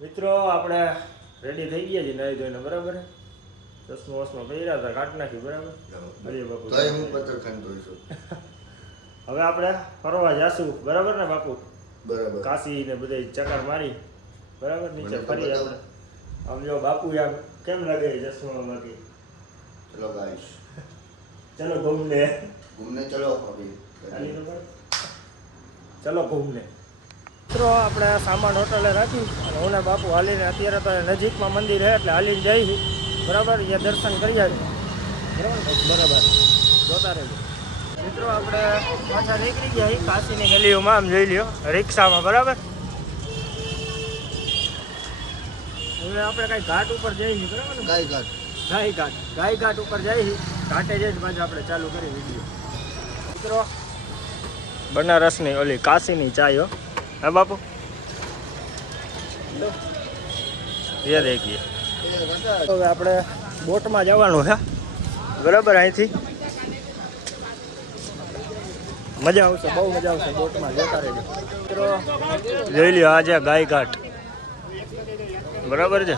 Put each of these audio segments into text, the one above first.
મિત્રો આપણે રેડી થઈ ગયા છીએ નાઈ ધોઈને બરાબર ચશ્મો વસમો પહેર્યા હતા કાઢ નાખી બરાબર અરે બાપુ હું પત્ર ખાંડો છું હવે આપણે ફરવા જાશું બરાબર ને બાપુ બરાબર કાશી ને બધે ચક્કર મારી બરાબર નીચે ફરી આપણે આમ જો બાપુ આમ કેમ લાગે ચશ્મામાંથી ચલો ગાઈસ ચલો ઘૂમને ચલો અભી ચલો ઘૂમને મિત્રો આપણે સામાન હોટલે રાખી અને હું ને બાપુ હાલીને અત્યારે તો નજીકમાં મંદિર છે એટલે હાલીને જઈ બરાબર અહીંયા દર્શન કરી આવી બરાબર જોતા રહેજો મિત્રો આપણે પાછા નીકળી ગયા કાશીની ગલીઓમાં આમ જોઈ લ્યો રિક્ષામાં બરાબર હવે આપણે કઈ ઘાટ ઉપર જઈએ બરાબર ને ગાય ઘાટ ઉપર જઈએ ઘાટે જઈ પાછું આપણે ચાલુ કરી વિડીયો મિત્રો બનારસની ઓલી કાશીની ચાય હો હા બાપુ એ દેખીએ હવે આપણે બોટમાં જવાનું છે બરાબર અહીંથી મજા આવશે બહુ મજા આવશે બોટમાં જતા રહેજો મિત્રો જોઈ લ્યો આજે ગાય ઘાટ બરાબર છે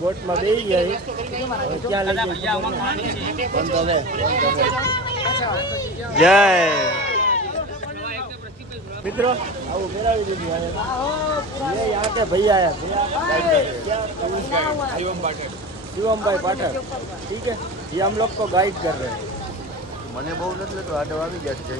બોટમાં બેસી ગયા ક્યાં લઈ જય મિત્રો આવું મેળવી દીધું ये यहाँ के भैया है शिवम भाई पाठक ठीक है ये हम लोग को गाइड कर रहे हैं મને બહુ નથી લેતો આડો આવી ગયા છે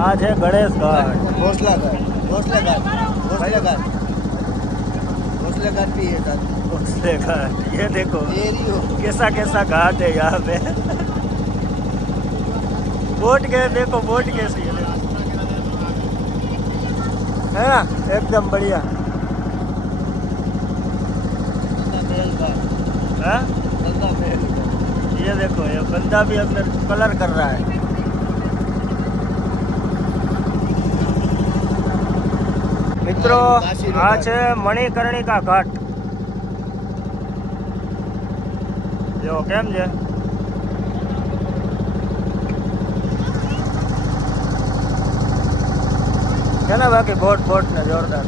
આ છે ગણેશ ઘાટ घोसला घाट भी है सर घोसले घाट ये देखो एरियो कैसा कैसा घाट है यहाँ पे बोट के देखो बोट कैसी है ना एकदम बढ़िया हाँ? ये देखो ये बंदा भी अंदर कलर कर रहा है મિત્રો આ છે મણિકર્ણિકા ઘાટ જો કેમ છે ને બાકી બોટ ને જોરદાર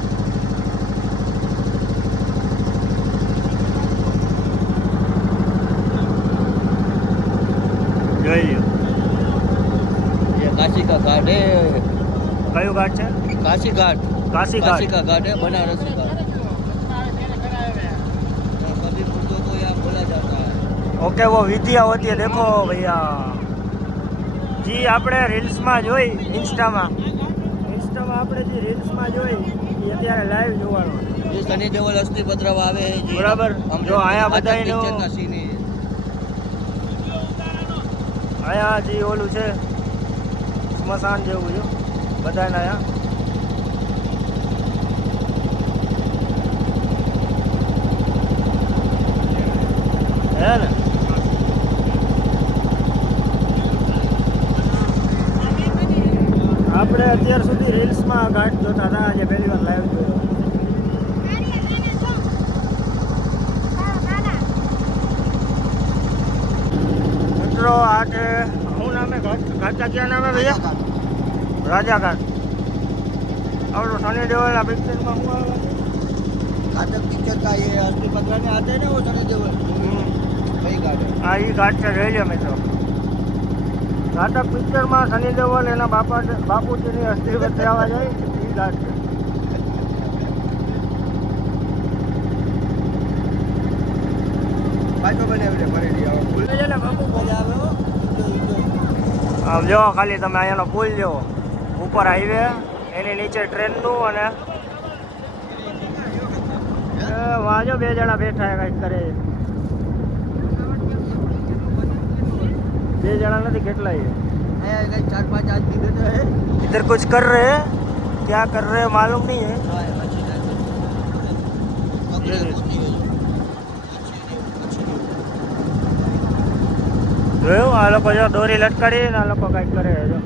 જોઈ લ્યો ये काशी का घाट है કયું ઘાટ છે काशी घाट काशी घाट का घाट है बनारस का कभी मुर्दों को यहाँ बोला जाता है ओके वो विधिया होती है देखो भैया जी આપણે રીલ્સમાં જોઈ ઇન્સ્ટામાં આપણે જે રીલ્સમાં જોઈ એ અત્યારે લાઈવ જોવાનું ये शनि देवल अस्थि पत्र आवे है जी બરાબર જો આયા બધાયનો सीन है આયા જે ઓલું છે સ્મશાન જેવું છે બધાને આયા હે ને આપણે અત્યાર સુધી રીલ્સમાં ઘાટ જોતા હતા આજે પહેલી વાર લાઈવ જોયો મિત્રો આ છે શું નામ है घाट का क्या नाम है भैया राजा घाट और सनी देओल ना पिक्चर में हुआ घाटक पिक्चर का ये अस्थि पत्र में आते हैं ना वो शनि देवल वही घाट है આ એ ઘાટ છે જોઈ લો મિત્રો ઘાટક પિક્ચરમાં સની દેઓલ એના બાપુજીની અસ્થિ બતાવવા જાય એ ઘાટ છે પાછો બનાવી ફરી છે ને બાપુ આમ જો ખાલી તમે અહીંયાનો પુલ જો ઉપર હાઈવે એની નીચે ટ્રેનનું અને વાજો બે જણા બેઠા કંઈક કરે બે જણા નથી કેટલાય 4-5 आदमी बैठे हैं इधर कुछ कर रहे हैं क्या कर रहे हो मालूम नहीं है। જોયું આ લોકો જો દોરી લટકાડી ને આ લોકો કઈક કરે છે જો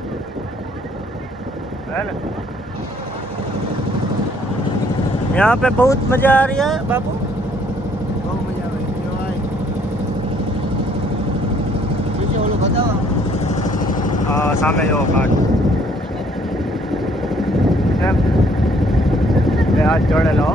है ना। यहाँ पे बहुत मजा आ रही है बाबू। બહુ મજા આવે કેવાય નીચે ઓલું બતાવો हाँ सामे जो काट एम બે હાથ જોડેલો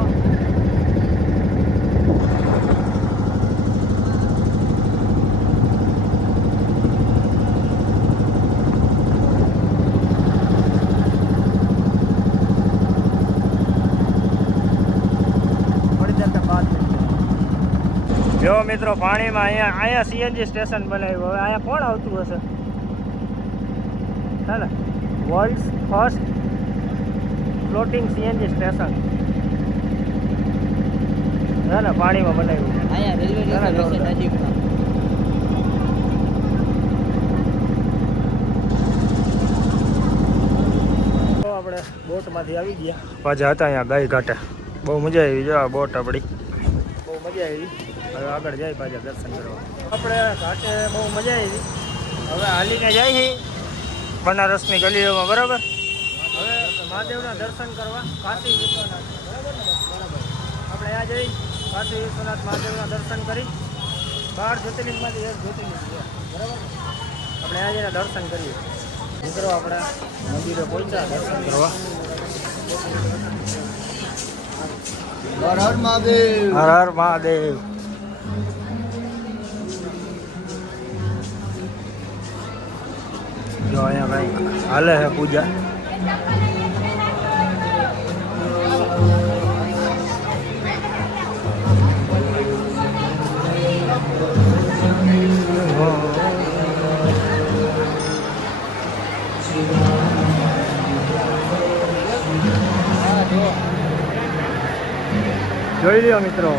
જો મિત્રો પાણીમાં અહીંયા સીએનજી સ્ટેશન બનાવ્યું હવે અહીંયા કોણ આવતું હશે હે ને world first floating CNG station હે ને પાણીમાં બનાવ્યું અહીંયા રેલવે સ્ટેશન છે નજીકમાં તો આપણે બોટમાંથી આવી ગયા પાછા હતા અહીંયા ગાય ઘાટે બહુ મજા આવી જો આ બોટ આપણી બહુ મજા આવી હવે આગળ જાય પાછા દર્શન કરવા આપણે ઘાટે બહુ મજા આવી હવે હાલીને જાય છે બનારસની ગલીઓમાં બરાબર હવે મહાદેવના દર્શન કરવા કાશી વિશ્વનાથ બરાબર ને બરાબર આપણે અહીંયા જઈ કાશી વિશ્વનાથ મહાદેવના દર્શન કરી 12 જ્યોતિર્લિંગમાંથી એક જ્યોતિર્લિંગ છે બરાબર ને આપણે અહીંયા જઈને દર્શન કરીએ મિત્રો આપણે મંદિરે પહોંચ્યા દર્શન કરવા હર હર મહાદેવ હર હર મહાદેવ જો અહીંયા કઈ હાલે છે પૂજા જોઈ લ્યો મિત્રો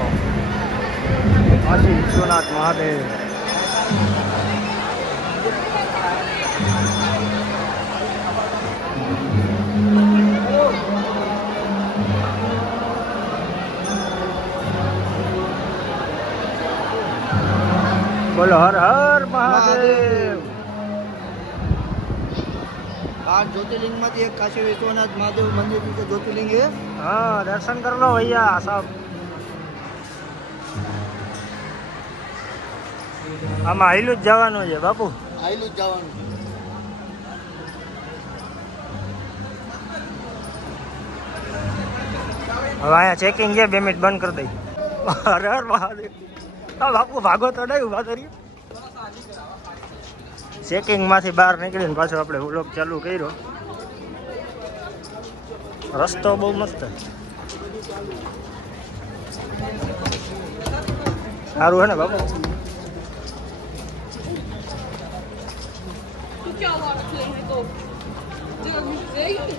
કાશી વિશ્વનાથ મહાદેવ બોલો હર હર મહાદેવ 12 જ્યોતિર્લિંગમાંથી એક કાશી વિશ્વનાથ મહાદેવ મંદિર છે જ્યોતિર્લિંગ છે हाँ दर्शन कर लो भैया सब આમાં હાઈલું જ જવાનું છે બાપુ આયલું જ જવાનું હવે અહીંયા ચેકિંગ છે 2 મિનિટ બંધ કરી દઈ હર હર મહાદેવ હા બાપુ ભાગો તો નહીં ઉભા કરીએ ચેકિંગમાંથી બહાર નીકળીને પાછો આપણે વ્લોગ ચાલુ કર્યો રસ્તો બહુ મસ્ત સારું હે ને બાપુ क्या हुआ रखले हैं तो जगह मिल जाएगी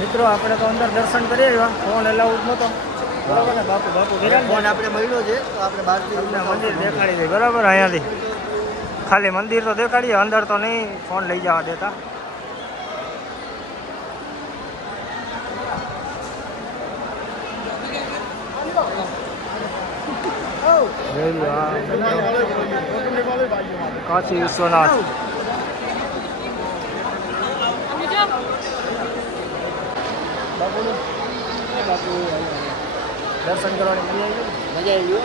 મિત્રો આપણે તો અંદર દર્શન કરી આવ્યા ફોન એલાઉડ નહોતો બરાબર ને બાપુ બાપુ ફોન આપણે મળ્યો છે તો આપણે બહારથી તમને મંદિર દેખાડી દઈએ બરાબર અહીંયાથી ખાલી મંદિર તો દેખાડીએ અંદર તો નહીં ફોન લઈ જવા દેતા જોઈ લો આ કાશી વિશ્વનાથ દર્શન કરવાની મજા આવી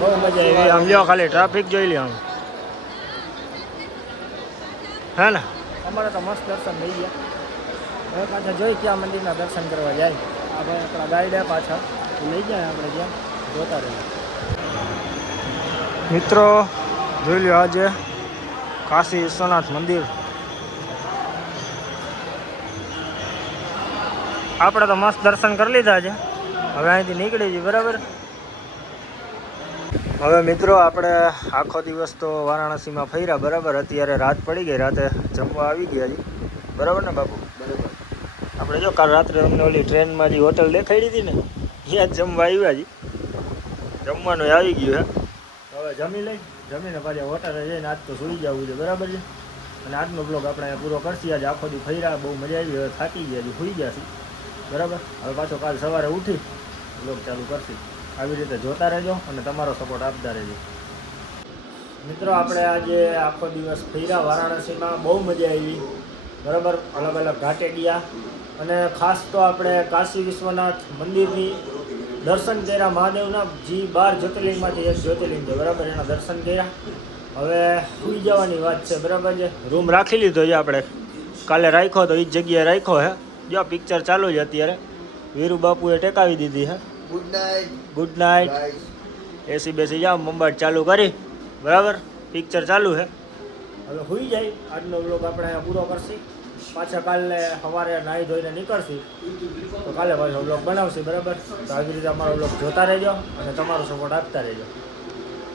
બહુ મજા આવી આમ લ્યો ખાલી ટ્રાફિક જોઈ લ્યો આમ હે ને અમારે તો મસ્ત દર્શન થઈ ગયા હવે પાછા જોઈ ક્યાં મંદિરના દર્શન કરવા જાય આ ભાઈ આપણા ગાઈડ પાછા લઈ જાય આપણે જ્યાં જોતા રહીએ મિત્રો જોઈ લ્યો આજે કાશી વિશ્વનાથ મંદિર આપણે તો મસ્ત દર્શન કરી લીધા છે હવે અહીંથી નીકળી જઈએ બરાબર હવે મિત્રો આપણે આખો દિવસ તો વારાણસીમાં ફર્યા બરાબર અત્યારે રાત પડી ગઈ રાતે જમવા આવી ગયા છે બરાબર ને બાપુ બરાબર આપણે જો કાલ રાત્રે અમને ઓલી ટ્રેનમાં જે હોટલ દેખાડી હતી ને ત્યાં જ જમવા આવ્યા છીએ જમવાનું આવી ગયું હે હવે જમી લઈ જમીને પાછા હોટલે જઈને આજ તો સુઈ જવું છે બરાબર છે અને આજનો બ્લોગ આપણે અહીંયા પૂરો કરશી. આજે આખો દી ફર્યા, બહુ મજા આવી, હવે થાકી ગયા, હજી સુઈ ગયા છીએ. બરાબર, હવે પાછો કાલ સવારે ઉઠી બ્લોગ ચાલુ કરશી. આવી રીતે જોતા રહેજો અને તમારો સપોર્ટ આપતા રહેજો. મિત્રો આપણે આજે આખો દિવસ ફર્યા વારાણસીમાં, બહુ મજા આવી. બરાબર, અલગ અલગ ઘાટે ગયા અને ખાસ તો આપણે કાશી વિશ્વનાથ મંદિરની દર્શન કર્યા. મહાદેવના જે 12 જ્યોતિર્લિંગમાંથી એક જ્યોતિર્લિંગ છે. બરાબર, એના દર્શન કર્યા. હવે સુઈ જવાની વાત છે. બરાબર છે, રૂમ રાખી લીધો છે આપણે, કાલે રાખ્યો તો એ જ જગ્યાએ રાખ્યો હે. જો પિક્ચર ચાલુ છે અત્યારે, વીરુ બાપુએ ટેકાવી દીધી હે. Good night. Good night. Guys. એસી બેસી જાઓ, બંબાટ ચાલુ કરી. બરાબર, પિક્ચર ચાલુ છે. હવે સુઈ જાય. આજનો બ્લોગ આપણે અહીંયા પૂરો કરશી. પાછા કાલે સવારે નાહી ધોઈને નીકળશી તો કાલે પાછો બ્લોગ બનાવશી. બરાબર, તો આવી રીતે અમારો બ્લોગ જોતા રહેજો અને તમારો સપોર્ટ આપતા રહેજો.